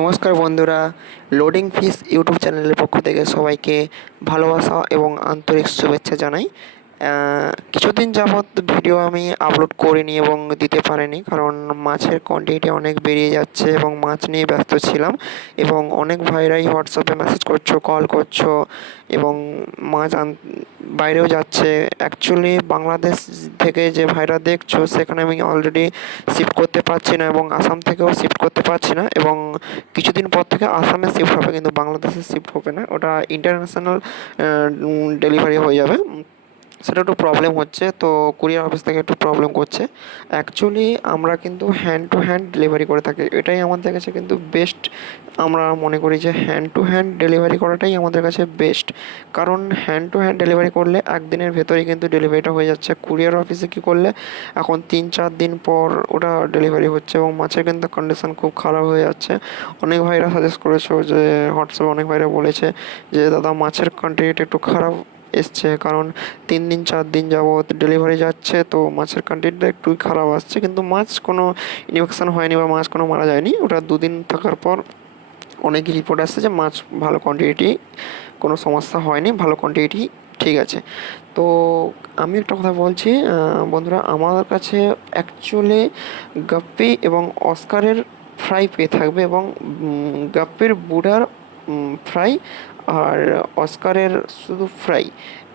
নমস্কার বন্ধুরা, loading fish YouTube চ্যানেলের পক্ষ থেকে সবাইকে ভালোবাসা এবং আন্তরিক শুভেচ্ছা জানাই। কিছুদিন যাবৎ ভিডিও আমি আপলোড করিনি এবং দিতে পারিনি, কারণ মাছের কোয়ান্টিটি অনেক বেরিয়ে যাচ্ছে এবং মাছ নিয়ে ব্যস্ত ছিলাম। এবং অনেক ভাইরাই হোয়াটসঅ্যাপে মেসেজ করছো, কল করছো এবং মাছ বাইরেও যাচ্ছে। অ্যাকচুয়ালি বাংলাদেশ থেকে যে ভাইরা দেখছো সেখানে আমি অলরেডি শিফট করতে পারছি না এবং আসাম থেকেও শিফট করতে পারছি না, এবং কিছুদিন পর থেকে আসামে শিফট হবে, কিন্তু বাংলাদেশে শিফট হবে না, ওটা ইন্টারন্যাশনাল ডেলিভারি হয়ে যাবে। সেটা একটু প্রবলেম হচ্ছে, তো কুরিয়ার অফিস থেকে একটু প্রবলেম করছে। অ্যাকচুয়ালি আমরা কিন্তু হ্যান্ড টু হ্যান্ড ডেলিভারি করে থাকি, এটাই আমাদের কাছে কিন্তু বেস্ট। আমরা মনে করি যে হ্যান্ড টু হ্যান্ড ডেলিভারি করাটাই আমাদের কাছে বেস্ট, কারণ হ্যান্ড টু হ্যান্ড ডেলিভারি করলে একদিনের ভেতরেই কিন্তু ডেলিভারিটা হয়ে যাচ্ছে। কুরিয়ার অফিসে কী করলে এখন 3-4 দিন পর ওটা ডেলিভারি হচ্ছে এবং মাছের কিন্তু কন্ডিশন খুব খারাপ হয়ে যাচ্ছে। অনেক ভাইরা সাজেস্ট করেছো, যে হোয়াটসঅ্যাপে অনেক ভাইরা বলেছে যে দাদা মাছের কোয়ান্টিটিটা একটু খারাপ এসছে, কারণ 3-4 দিন যাবৎ ডেলিভারি যাচ্ছে, তো মাছের কোয়ান্টিটিটা একটু খারাপ আসছে, কিন্তু মাছ কোনো ইনফেকশন হয়নি বা মাছ কোনো মারা যায়নি। ওটা 2 দিন থাকার পর অনেক রিপোর্ট আসছে যে মাছ ভালো কোয়ান্টিটি, কোনো সমস্যা হয়নি, ভালো কোয়ান্টিটি ঠিক আছে। তো আমি একটা কথা বলছি বন্ধুরা, আমার কাছে অ্যাকচুয়ালি গাপ্পি এবং অস্কারের ফ্রাই পেয়ে থাকবে, এবং গাপ্পির বুড়ার ফ্রাই, আর অস্কারের শুধু ফ্রাই।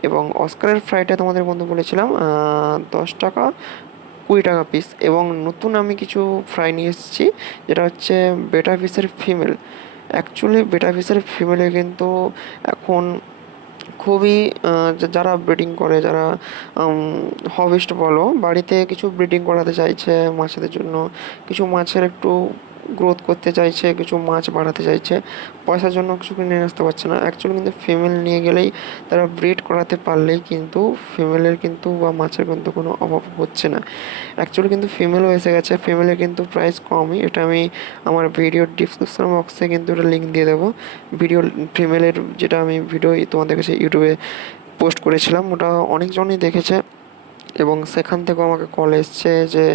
এবং অস্কারের ফ্রাইটা তোমাদের বন্ধু বলেছিলাম 10 টাকা 20 টাকা পিস, এবং নতুন আমি কিছু ফ্রাই নিয়ে এসেছি, যেটা হচ্ছে বেটা ফিশের ফিমেল। অ্যাকচুয়ালি বেটা ফিশের ফিমেলে কিন্তু এখন খুবই যারা ব্রিডিং করে, যারা হবিস্ট বলো, বাড়িতে কিছু ব্রিডিং করাতে চাইছে মাছেদের জন্য, কিছু মাছের একটু গ্রোথ করতে চাইছে, কিছু মাছ বাড়াতে চাইছে, পয়সার জন্য কিছু নিয়ে আসতে পারছে না। অ্যাকচুয়ালি কিন্তু ফিমেল নিয়ে গেলেই, তারা ব্রিড করাতে পারলেই কিন্তু ফিমেলের কিন্তু বা মাছের কিন্তু কোনো অভাব হচ্ছে না। অ্যাকচুয়ালি কিন্তু ফিমেলও এসে গেছে, ফিমেলের কিন্তু প্রাইস কমই, এটা আমি আমার ভিডিওর ডিসক্রিপশন বক্সে কিন্তু এটা লিঙ্ক দিয়ে দেবো। ভিডিও ফিমেলের যেটা আমি ভিডিও তোমাদের কাছে ইউটিউবে পোস্ট করেছিলাম, ওটা অনেকজনই দেখেছে এবং সেখান থেকেও আমাকে কল এসছে যে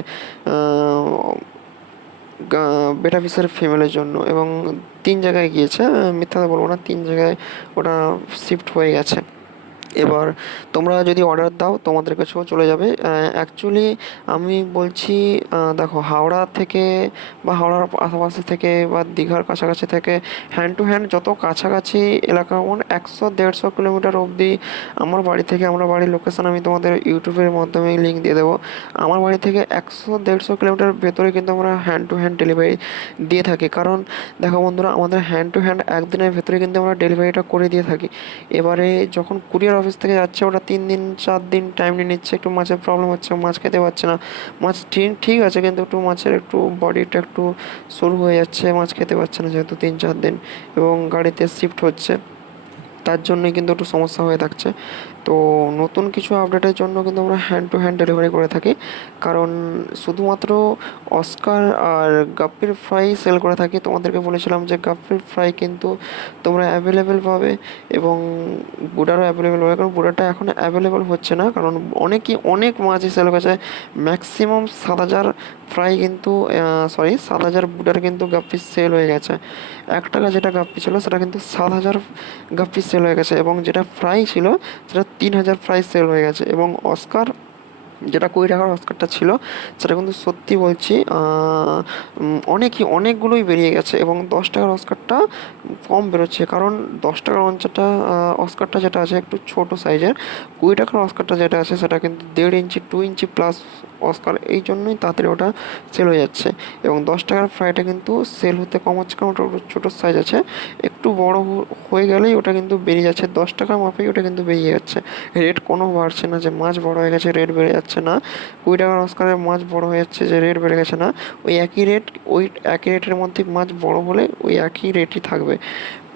বেটা ফিসের ফিমেলের জন্য, এবং 3 জায়গায় গিয়েছে, মিথ্যা বলবো না, 3 জায়গায় ওটা শিফট হয়ে গেছে। এবার তোমরা যদি অর্ডার দাও তোমাদের কাছেও চলে যাবে। অ্যাকচুয়ালি আমি বলছি, দেখো হাওড়া থেকে বা হাওড়ার আশেপাশে থেকে বা দীঘার কাছাকাছি থেকে হ্যান্ড টু হ্যান্ড যত কাছাকাছি এলাকা, 100-150 কিলোমিটার অবধি আমার বাড়ি থেকে, আমার বাড়ির লোকেশান আমি তোমাদের ইউটিউবের মাধ্যমে লিঙ্ক দিয়ে দেবো। আমার বাড়ি থেকে 100-150 কিলোমিটার ভেতরে কিন্তু আমরা হ্যান্ড টু হ্যান্ড ডেলিভারি দিয়ে থাকি, কারণ দেখো বন্ধুরা, আমাদের হ্যান্ড টু হ্যান্ড একদিনের ভেতরে কিন্তু আমরা ডেলিভারিটা করে দিয়ে থাকি। এবারে যখন কুরিয়ার অফিস থেকে যাচ্ছে, ওটা 3-4 দিন টাইম নিয়ে নিচ্ছে, একটু মাছের প্রবলেম হচ্ছে, মাছ খেতে পারছে না। মাছ ঠিক আছে, কিন্তু একটু মাছের একটু বডিটা একটু সরু হয়ে যাচ্ছে, মাছ খেতে পারছে না যেহেতু 3-4 দিন এবং গাড়িতে শিফট হচ্ছে, তার জন্যই কিন্তু একটু সমস্যা হয়ে থাকছে। তো নতুন কিছু আপডেটের জন্য কিন্তু আমরা হ্যান্ড টু হ্যান্ড ডেলিভারি করে থাকি, কারণ শুধুমাত্র অস্কার আর গাপ্পির ফ্রাই সেল করে থাকি। তোমাদেরকে বলেছিলাম যে গাপ্পির ফ্রাই কিন্তু তোমরা অ্যাভেলেবেল পাবে এবং বুডারও অ্যাভেলেবেল পাবে, কারণ বুডারটা এখন অ্যাভেলেবেল হচ্ছে না, কারণ অনেক মাছই সেল হয়ে গেছে। ম্যাক্সিমাম 7,000 ফ্রাই কিন্তু, সরি 7,000 বুডার কিন্তু গাপ্পি সেল হয়ে গেছে। 1 টাকা যেটা গাপ্পি ছিল সেটা কিন্তু 7,000 গাপ্পি সেল হয়ে গেছে, এবং যেটা ফ্রাই ছিল সেটা 3,000 ফ্রাই সেল হয়ে গেছে। এবং অস্কার, যেটা 20 টাকার অস্কারটা ছিল, সেটা কিন্তু সত্যি বলছি অনেকগুলোই বেরিয়ে গেছে, এবং 10 টাকার অস্কারটা কম বেরোচ্ছে, কারণ 10 টাকার অস্কারটা যেটা আছে একটু ছোট সাইজের। 20 টাকার অস্কারটা যেটা আছে সেটা কিন্তু 1.5 ইঞ্চি 2 ইঞ্চি প্লাস অস্কার, এই জন্যই তাড়াতাড়ি ওটা সেল হয়ে যাচ্ছে। এবং 10 টাকার ফ্রাইটা কিন্তু সেল হতে কম হচ্ছে, কারণ ওটা ছোটো সাইজ আছে, একটু বড় হয়ে গেলেই ওটা কিন্তু বেরিয়ে যাচ্ছে, 10 টাকার মাপেই ওটা কিন্তু বেরিয়ে যাচ্ছে। রেট কোনো বাড়ছে না যে মাছ বড় হয়ে গেছে রেট বেড়ে যাচ্ছে না, 20 টাকার অস্কারের মাছ বড় হয়ে যাচ্ছে যে রেট বেড়ে গেছে না, ওই একই রেট, ওই একই রেটের মধ্যে মাছ বড় হলে ওই একই রেটই থাকবে,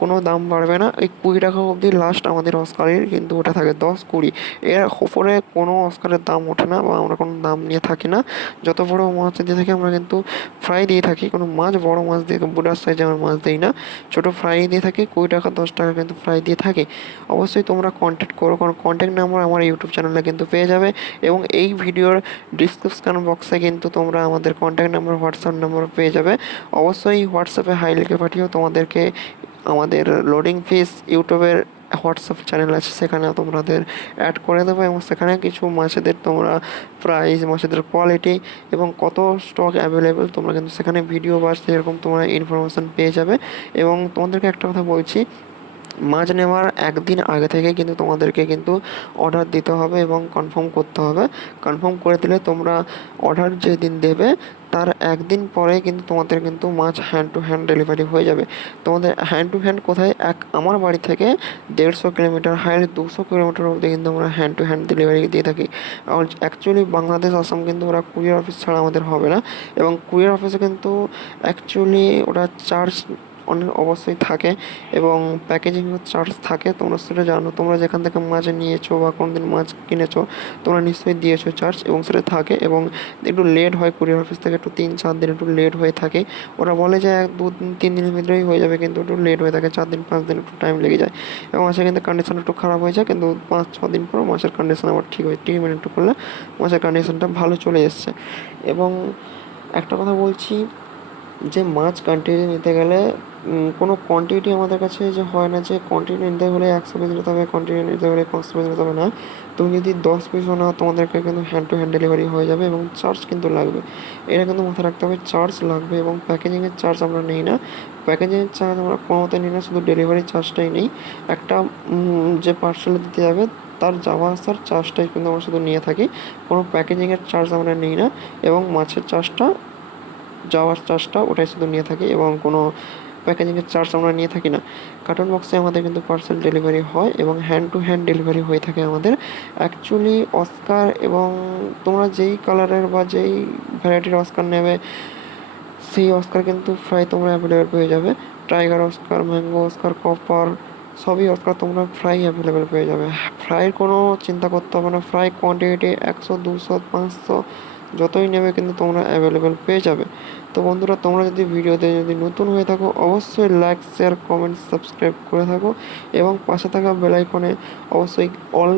কোনো দাম বাড়বে না। এই 20 টাকা অবধি লাস্ট আমাদের অস্কারের কিন্তু ওটা থাকে 10-20, এর ওপরে কোনো অস্কারের দাম ওঠে না বা আমরা কোনো দাম নিয়ে থাকি না। যত বড় মাছ দিয়ে থাকি আমরা কিন্তু ফ্রাই দিয়ে থাকি, কোনো মাছ বড় মাছ দিয়ে বুডার সাইজে আমরা মাছ দিই না, ছোটো ফ্রাই দিয়ে থাকি। 20 টাকা 10 টাকা কিন্তু ফ্রাই দিয়ে থাকে। অবশ্যই তোমরা কন্ট্যাক্ট করো, কারণ কন্ট্যাক্ট নাম্বার আমার ইউটিউব চ্যানেলে কিন্তু পেয়ে যাবে এবং এই ভিডিওর ডিসক্রিপশন বক্সে কিন্তু তোমরা আমাদের কন্ট্যাক্ট নাম্বার, হোয়াটসঅ্যাপ নাম্বার পেয়ে যাবে। অবশ্যই হোয়াটসঅ্যাপে হাই লিখে পাঠিও, তোমাদেরকে আমাদের লোডিং ফিস ইউটিউবের হোয়াটসঅ্যাপ চ্যানেল আছে, সেখানে তোমাদের অ্যাড করে দেবো এবং সেখানে কিছু মাছেদের তোমরা প্রাইস, মাছেদের কোয়ালিটি এবং কত স্টক অ্যাভেলেবেল তোমরা কিন্তু সেখানে ভিডিও বা সেরকম তোমরা ইনফরমেশান পেয়ে যাবে। এবং তোমাদেরকে একটা কথা বলছি, মাছ নেওয়ার একদিন আগে থেকে কিন্তু তোমাদেরকে কিন্তু অর্ডার দিতে হবে এবং কনফার্ম করতে হবে। কনফার্ম করে দিলে তোমরা অর্ডার যেদিন দেবে তার একদিন পরে কিন্তু তোমাদের কিন্তু মাছ হ্যান্ড টু হ্যান্ড ডেলিভারি হয়ে যাবে। তোমাদের হ্যান্ড টু হ্যান্ড কোথায়, আমার বাড়ি থেকে 150 কিলোমিটার, হাইলে 200 কিলোমিটার অবধি কিন্তু আমরা হ্যান্ড টু হ্যান্ড ডেলিভারি দিয়ে থাকি। আর অ্যাকচুয়ালি বাংলাদেশ, আসাম কিন্তু ওরা কুরিয়ার অফিস ছাড়া আমাদের হবে না এবং কুরিয়ার অফিসে কিন্তু অ্যাকচুয়ালি ওরা চার্জ অনেক অবশ্যই থাকে এবং প্যাকেজিংয়ের চার্জ থাকে। তোমরা সেটা জানো, তোমরা যেখান থেকে মাছ নিয়েছো বা কোনো দিন মাছ কিনেছো তোমরা নিশ্চয়ই দিয়েছো চার্জ, এবং সেটা থাকে এবং একটু লেট হয় কুরিয়ার অফিস থেকে, একটু 3-4 দিন একটু লেট হয়ে থাকে। ওরা বলে যে 1-2-3 দিনের ভিতরেই হয়ে যাবে, কিন্তু একটু লেট হয়ে থাকে, 4 দিন 5 দিন একটু টাইম লেগে যায় এবং মাছের কিন্তু কন্ডিশন একটু খারাপ হয়ে যায়, কিন্তু 5-6 দিন পর মাছের কন্ডিশন আবার ঠিক হয়। ট্রিটমেন্ট একটু করলে মাছের কন্ডিশনটা ভালো চলে এসছে। এবং একটা কথা বলছি যে মাছ কন্টিনিউ নিতে গেলে কোনো কোয়ান্টিটি আমাদের কাছে যে হয় না যে কোয়ান্টিটি নিতে হলে 100 পিস নিতে হবে, কোয়ান্টিটি নিতে হলে 500 পিস নিতে হবে না। তুমি যদি 10 পিসও নাও তোমাদেরকে কিন্তু হ্যান্ড টু হ্যান্ড ডেলিভারি হয়ে যাবে এবং চার্জ কিন্তু লাগবে, এটা কিন্তু মাথায় রাখতে হবে, চার্জ লাগবে। এবং প্যাকেজিংয়ের চার্জ আমরা নিই না, প্যাকেজিংয়ের চার্জ আমরা কোনোতে নিই না, শুধু ডেলিভারি চার্জটাই নিই। একটা যে পার্সেল দিতে যাবে তার যাওয়া আসার চার্জটাই কিন্তু আমরা শুধু নিয়ে থাকি, কোনো প্যাকেজিংয়ের চার্জ আমরা নিই না। এবং মাছের চার্জটা, যাওয়ার চার্জটা ওটাই শুধু নিয়ে থাকি এবং কোনো প্যাকেজিংয়ের চার্জ আমরা নিয়ে থাকি না। কার্টন বক্সে আমাদের কিন্তু পার্সেল ডেলিভারি হয় এবং হ্যান্ড টু হ্যান্ড ডেলিভারি হয়ে থাকে আমাদের। অ্যাকচুয়ালি অস্কার এবং তোমরা যেই কালারের বা যেই ভ্যারাইটির অস্কার নেবে সেই অস্কার কিন্তু ফ্রাই তোমরা অ্যাভেলেবেল পেয়ে যাবে। Tiger Oscar, mango Oscar, copper, সবই অস্কার তোমরা ফ্রাই অ্যাভেলেবেল পেয়ে যাবে। ফ্রাইয়ের কোনো চিন্তা করতে হবে না, ফ্রাই কোয়ান্টিটি 100, 200, 500 যতই নেবে কিন্তু তোমরা অ্যাভেলেবেল পেয়ে যাবে। তো বন্ধুরা, তোমরা যদি ভিডিওতে যদি নতুন হয়ে থাকো অবশ্যই লাইক, শেয়ার, কমেন্ট, সাবস্ক্রাইব করে থাকো এবং পাশে থাকা বেল আইকনে অবশ্যই অল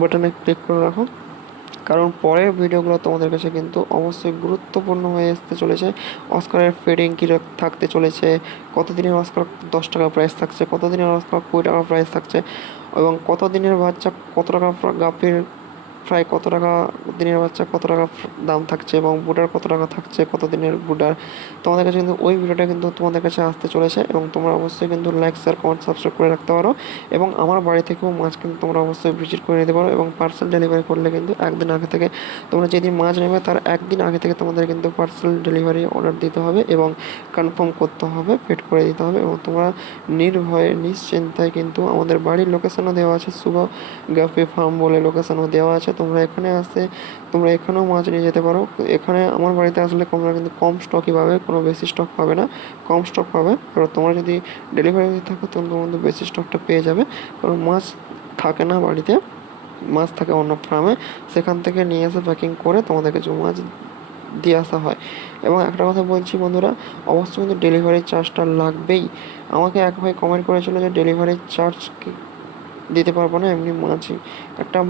বাটনে ক্লিক করে রাখো, কারণ পরের ভিডিওগুলো তোমাদের কাছে কিন্তু অবশ্যই গুরুত্বপূর্ণ হয়ে আসতে চলেছে। অস্কারের ফিডিং কী থাকতে চলেছে, কতদিনের অস্কার 10 টাকা প্রাইস থাকছে, কতদিনের অস্কার 20 টাকা প্রাইস থাকছে এবং কত দিনের বাচ্চা কত টাকা, গাপ্পির ফ্রাই কত টাকা, দিনের বাচ্চা কত টাকা দাম থাকছে এবং বুডার কত টাকা থাকছে, কত দিনের বুডার, তোমাদের কাছে কিন্তু ওই ভিডিওটা কিন্তু তোমাদের কাছে আসতে চলেছে। এবং তোমরা অবশ্যই কিন্তু লাইক, শেয়ার, কমেন্ট, সাবস্ক্রাইব করে রাখতে পারো এবং আমার বাড়ি থেকেও মাছ কিন্তু তোমরা অবশ্যই ভিজিট করে নিতে পারো। এবং পার্সেল ডেলিভারি করলে কিন্তু একদিন আগে থেকে, তোমরা যেদিন মাছ নেবে তার একদিন আগে থেকে তোমাদের কিন্তু পার্সেল ডেলিভারি অর্ডার দিতে হবে এবং কনফার্ম করতে হবে, পেড করে দিতে হবে এবং তোমরা নির্ভয়ে নিশ্চিন্তায় কিন্তু, আমাদের বাড়ির লোকেশনও দেওয়া আছে, শুভ গাপ্পি ফার্ম বলে লোকেশনও দেওয়া আছে, তোমরা এখানে আসে তোমরা এখানেও মাছ নিয়ে যেতে পারো। এখানে আমার বাড়িতে আসলে তোমরা কিন্তু কম স্টকই পাবে, কোনো বেশি স্টক পাবে না, কম স্টক পাবে। এবার তোমরা যদি ডেলিভারি থাকো তোমরা কিন্তু বেশি স্টকটা পেয়ে যাবে, কারণ মাছ থাকে না বাড়িতে, মাছ থাকে অন্য ফার্মে, সেখান থেকে নিয়ে এসে প্যাকিং করে তোমাদেরকে যে মাছ দিয়ে আসা হয়। এবং একটা কথা বলছি বন্ধুরা, অবশ্যই কিন্তু ডেলিভারি চার্জটা লাগবেই। আমাকে এক ভাই কমেন্ট করেছিল যে ডেলিভারি চার্জ দিতে পারবো না, এমনি মাছই একটা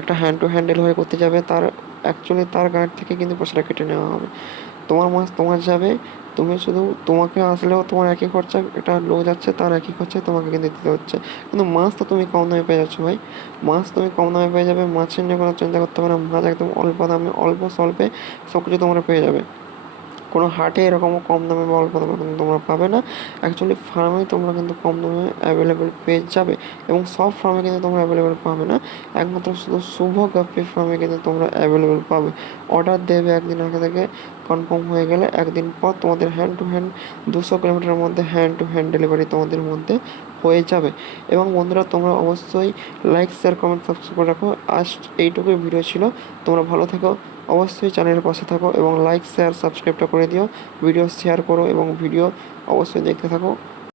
একটা হ্যান্ড টু হ্যান্ড ডেলিভারি করতে যাবে, তার অ্যাকচুয়ালি তার গাড়ি থেকে কিন্তু পয়সাটা কেটে নেওয়া হবে। তোমার মাছ তোমার যাবে, তুমি শুধু, তোমাকে আসলেও তোমার একই খরচা, এটা লো যাচ্ছে তার একই খরচায় তোমাকে কিন্তু দিতে হচ্ছে, কিন্তু মাছ তো তুমি কম দামে পেয়ে যাচ্ছ ভাই, মাছ তুমি কম দামে পেয়ে যাবে, মাছের নিয়ে কোনো চিন্তা করতে হবে না, মাছ একদম অল্প দামে, অল্প স্বল্পে সব কিছু তোমরা পেয়ে যাবে। কোনো হাটে এরকম কম দামে বা অল্প দামে কিন্তু তোমরা পাবে না। অ্যাকচুয়ালি ফার্মেই তোমরা কিন্তু কম দামে অ্যাভেলেবেল পেয়ে যাবে এবং সব ফার্মে কিন্তু তোমরা অ্যাভেলেবেল পাবে না, একমাত্র শুধু শুভ গাপ্পি ফার্মে কিন্তু তোমরা অ্যাভেলেবেল পাবে। অর্ডার দেবে একদিন আগে থেকে, কনফার্ম হয়ে গেলে একদিন পর তোমাদের হ্যান্ড টু হ্যান্ড 200 কিলোমিটারের মধ্যে হ্যান্ড টু হ্যান্ড ডেলিভারি তোমাদের মধ্যে হয়ে যাবে। এবং বন্ধুরা, তোমরা অবশ্যই লাইক, শেয়ার, কমেন্ট, সাবস্ক্রাইব করে রাখো। আজ এইটুকুই ভিডিও ছিল, তোমরা ভালো থেকো, অবশ্যই চ্যানেলের পাশে থাকো এবং লাইক, শেয়ার, সাবস্ক্রাইবটা করে দিও, ভিডিও শেয়ার করো এবং ভিডিও অবশ্যই দেখতে থাকো।